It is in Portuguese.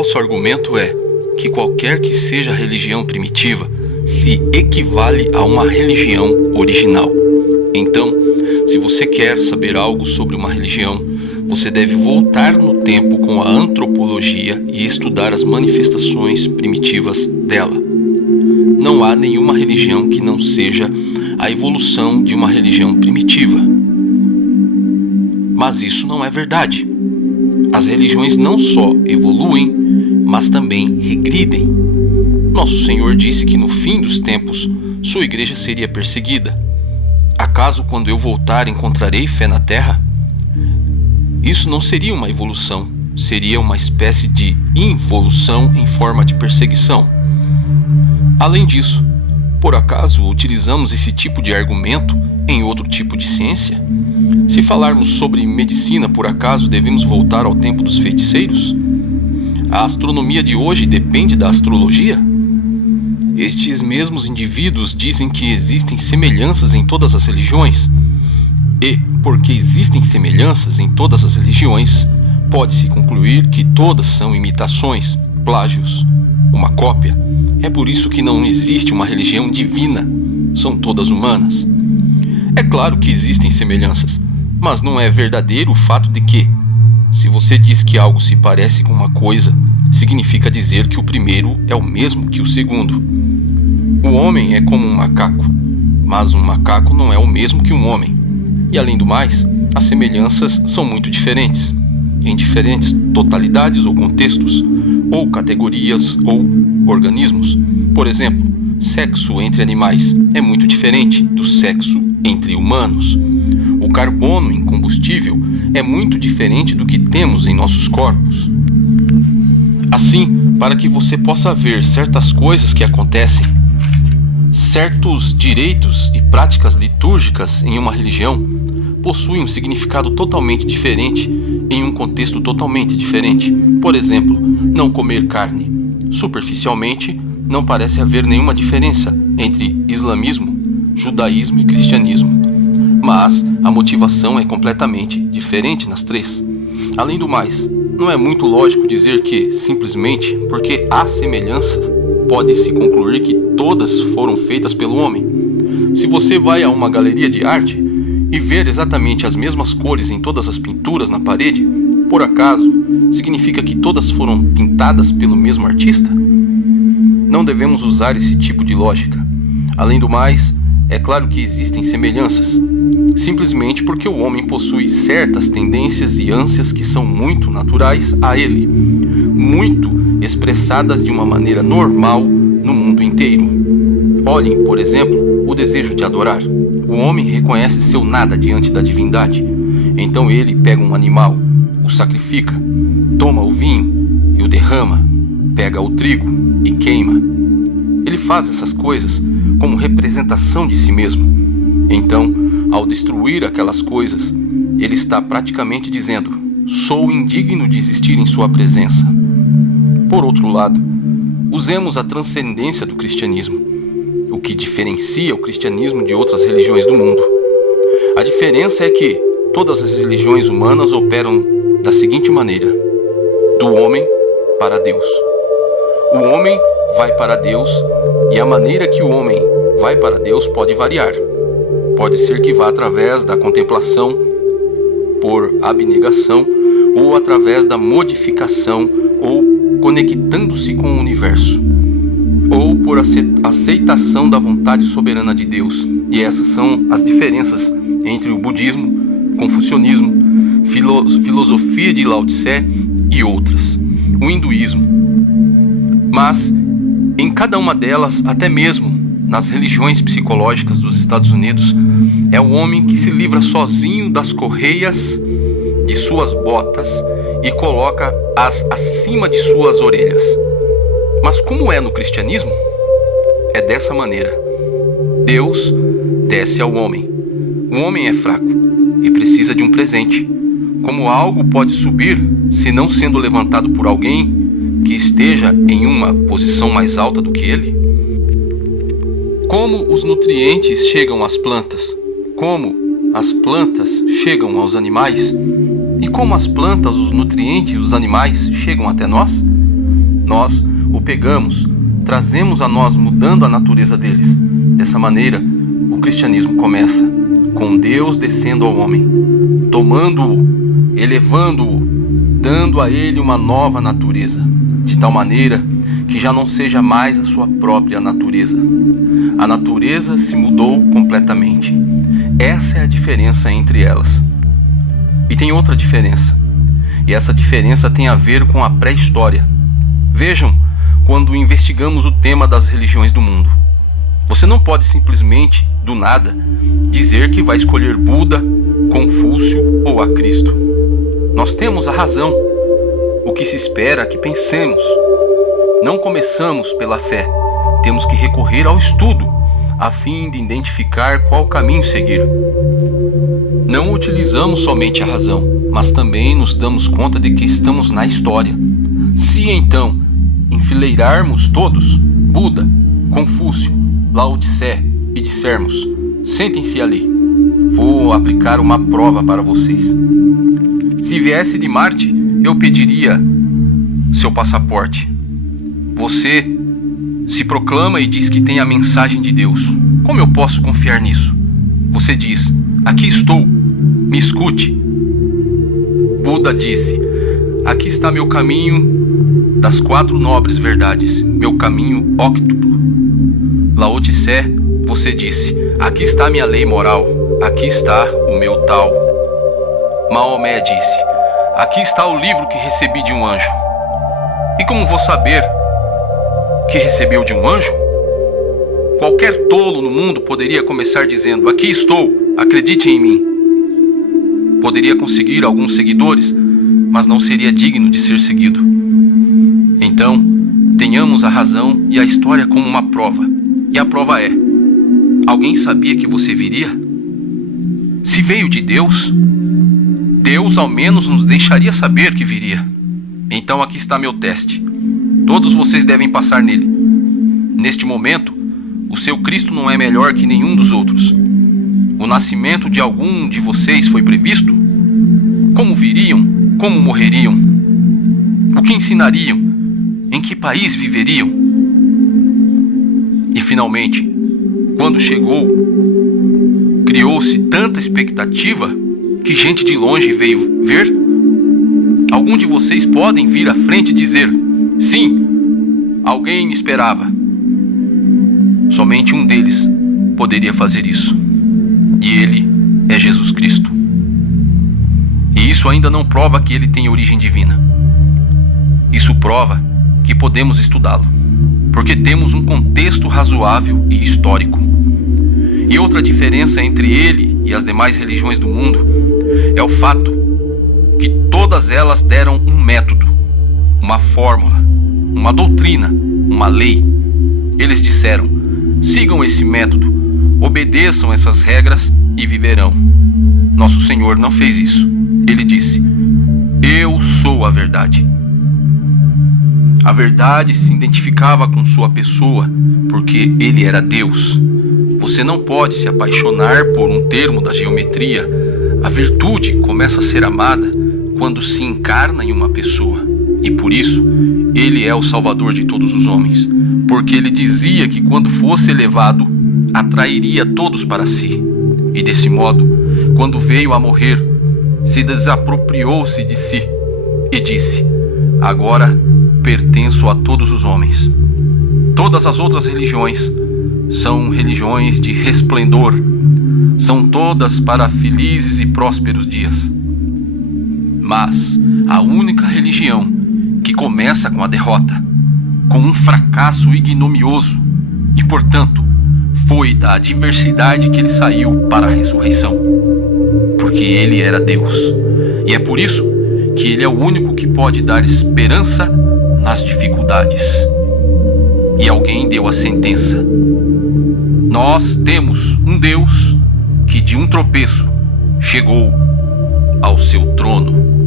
falso argumento é que qualquer que seja a religião primitiva se equivale a uma religião original. Então, se você quer saber algo sobre uma religião, você deve voltar no tempo com a antropologia e estudar as manifestações primitivas dela. Não há nenhuma religião que não seja a evolução de uma religião primitiva. Mas isso não é verdade. As religiões não só evoluem, mas também regridem. Nosso Senhor disse que no fim dos tempos, sua igreja seria perseguida. Acaso quando eu voltar encontrarei fé na terra? Isso não seria uma evolução, seria uma espécie de involução em forma de perseguição. Além disso, por acaso utilizamos esse tipo de argumento em outro tipo de ciência? Se falarmos sobre medicina, por acaso devemos voltar ao tempo dos feiticeiros? A astronomia de hoje depende da astrologia? Estes mesmos indivíduos dizem que existem semelhanças em todas as religiões. E, porque existem semelhanças em todas as religiões, pode-se concluir que todas são imitações, plágios, uma cópia. É por isso que não existe uma religião divina, são todas humanas. É claro que existem semelhanças, mas não é verdadeiro o fato de que, se você diz que algo se parece com uma coisa, significa dizer que o primeiro é o mesmo que o segundo. O homem é como um macaco, mas um macaco não é o mesmo que um homem. E além do mais, as semelhanças são muito diferentes, em diferentes totalidades ou contextos, ou categorias ou organismos. Por exemplo, sexo entre animais é muito diferente do sexo entre humanos. O carbono em combustível é muito diferente do que temos em nossos corpos. Assim, para que você possa ver certas coisas que acontecem, certos direitos e práticas litúrgicas em uma religião possuem um significado totalmente diferente em um contexto totalmente diferente. Por exemplo, não comer carne. Superficialmente, não parece haver nenhuma diferença entre islamismo, judaísmo e cristianismo. Mas a motivação é completamente diferente nas três. Além do mais, não é muito lógico dizer que, simplesmente porque há semelhança, pode-se concluir que todas foram feitas pelo homem. Se você vai a uma galeria de arte e ver exatamente as mesmas cores em todas as pinturas na parede, por acaso, significa que todas foram pintadas pelo mesmo artista? Não devemos usar esse tipo de lógica. Além do mais, é claro que existem semelhanças, simplesmente porque o homem possui certas tendências e ânsias que são muito naturais a ele, muito expressadas de uma maneira normal no mundo inteiro. Olhem, por exemplo, o desejo de adorar. O homem reconhece seu nada diante da divindade. Então ele pega um animal, o sacrifica, toma o vinho e o derrama, pega o trigo e queima. Ele faz essas coisas como representação de si mesmo. Então, ao destruir aquelas coisas, ele está praticamente dizendo: sou indigno de existir em sua presença. Por outro lado, usemos a transcendência do cristianismo, o que diferencia o cristianismo de outras religiões do mundo. A diferença é que todas as religiões humanas operam da seguinte maneira: do homem para Deus. O homem vai para Deus, e a maneira que o homem vai para Deus pode variar. Pode ser que vá através da contemplação, por abnegação, ou através da modificação, ou conectando-se com o universo, ou por aceitação da vontade soberana de Deus. E essas são as diferenças entre o budismo, confucionismo, filosofia de Lao Tse e outras, o hinduísmo. Mas, em cada uma delas, até mesmo nas religiões psicológicas dos Estados Unidos, é o homem que se livra sozinho das correias de suas botas e coloca-as acima de suas orelhas. Mas como é no cristianismo? É dessa maneira. Deus desce ao homem. O homem é fraco e precisa de um presente. Como algo pode subir se não sendo levantado por alguém que esteja em uma posição mais alta do que ele? Como os nutrientes chegam às plantas? Como as plantas chegam aos animais? E como as plantas, os nutrientes e os animais chegam até nós? Nós o pegamos, trazemos a nós mudando a natureza deles. Dessa maneira, o cristianismo começa, com Deus descendo ao homem, tomando-o, elevando-o, dando a ele uma nova natureza, de tal maneira que já não seja mais a sua própria natureza. A natureza se mudou completamente. Essa é a diferença entre elas. E tem outra diferença. E essa diferença tem a ver com a pré-história. Vejam, quando investigamos o tema das religiões do mundo. Você não pode simplesmente, do nada, dizer que vai escolher Buda, Confúcio ou a Cristo. Nós temos a razão, o que se espera que pensemos. Não começamos pela fé, temos que recorrer ao estudo, a fim de identificar qual caminho seguir. Não utilizamos somente a razão, mas também nos damos conta de que estamos na história. Se então enfileirarmos todos, Buda, Confúcio, Lao Tse, e dissermos: sentem-se ali, vou aplicar uma prova para vocês. Se viesse de Marte, eu pediria seu passaporte. Você se proclama e diz que tem a mensagem de Deus. Como eu posso confiar nisso? Você diz: aqui estou, me escute. Buda disse: aqui está meu caminho das 4 nobres verdades, meu caminho óctuplo. Lao Tse, você disse: aqui está minha lei moral, aqui está o meu Tao. Maomé disse: aqui está o livro que recebi de um anjo. E como vou saber que recebeu de um anjo? Qualquer tolo no mundo poderia começar dizendo: aqui estou, acredite em mim. Poderia conseguir alguns seguidores, mas não seria digno de ser seguido. Então, tenhamos a razão e a história como uma prova. E a prova é: alguém sabia que você viria? Se veio de Deus, Deus ao menos nos deixaria saber que viria. Então aqui está meu teste. Todos vocês devem passar nele. Neste momento, o seu Cristo não é melhor que nenhum dos outros. O nascimento de algum de vocês foi previsto? Como viriam? Como morreriam? O que ensinariam? Em que país viveriam? E finalmente, quando chegou, criou-se tanta expectativa que gente de longe veio ver? Algum de vocês podem vir à frente e dizer: sim, alguém me esperava. Somente um deles poderia fazer isso. E ele é Jesus Cristo. E isso ainda não prova que ele tem origem divina. Isso prova que podemos estudá-lo, porque temos um contexto razoável e histórico. E outra diferença entre ele e as demais religiões do mundo é o fato que todas elas deram um método, uma fórmula, uma doutrina, uma lei. Eles disseram: sigam esse método, obedeçam essas regras e viverão. Nosso Senhor não fez isso. Ele disse: eu sou a verdade. A verdade se identificava com sua pessoa, porque ele era Deus. Você não pode se apaixonar por um termo da geometria. A virtude começa a ser amada quando se encarna em uma pessoa. E por isso, ele é o Salvador de todos os homens. Porque ele dizia que quando fosse elevado, atrairia todos para si. E desse modo, quando veio a morrer, se desapropriou-se de si e disse: agora pertenço a todos os homens. Todas as outras religiões são religiões de resplendor, são todas para felizes e prósperos dias. Mas a única religião que começa com a derrota, com um fracasso ignominioso, e portanto foi da adversidade que ele saiu para a ressurreição, porque ele era Deus, e é por isso que ele é o único que pode dar esperança nas dificuldades. E alguém deu a sentença: nós temos um Deus que de um tropeço chegou ao seu trono.